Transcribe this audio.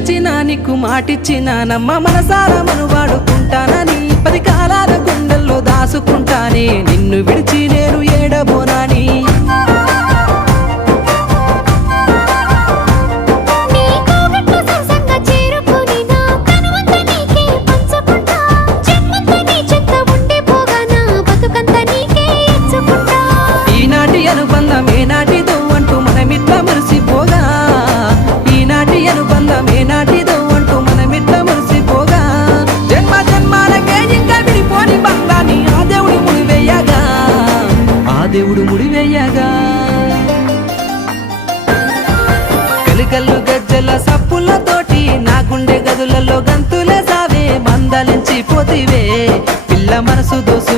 పిలిచినా నీకు మాటిచ్చినా నమ్మ మనసారా మను వాడుకుంటానని 10 కాలాల గుండెల్లో దాసుకుంటానే నిన్ను విడిచి నేను ఏడబోనాని ఈనాటి అనుబంధం ఏనాటిదో అంటూ మనమిట్లా మురిసిపోగా ఈనాటి అనుబంధం ఏనాటిదో అంటూ మనమిట్లా మురిసిపోగా జన్మ జన్మాలకే ఇంకా విడిపోని బంధాన్ని ఆ దేవుడు ముడివేయగా గల్లు గజ్జల సప్పులతోటి నా గుండె గదులలో గంతులే సావే మందలించి పోతివే పిల్ల మనసు దోసు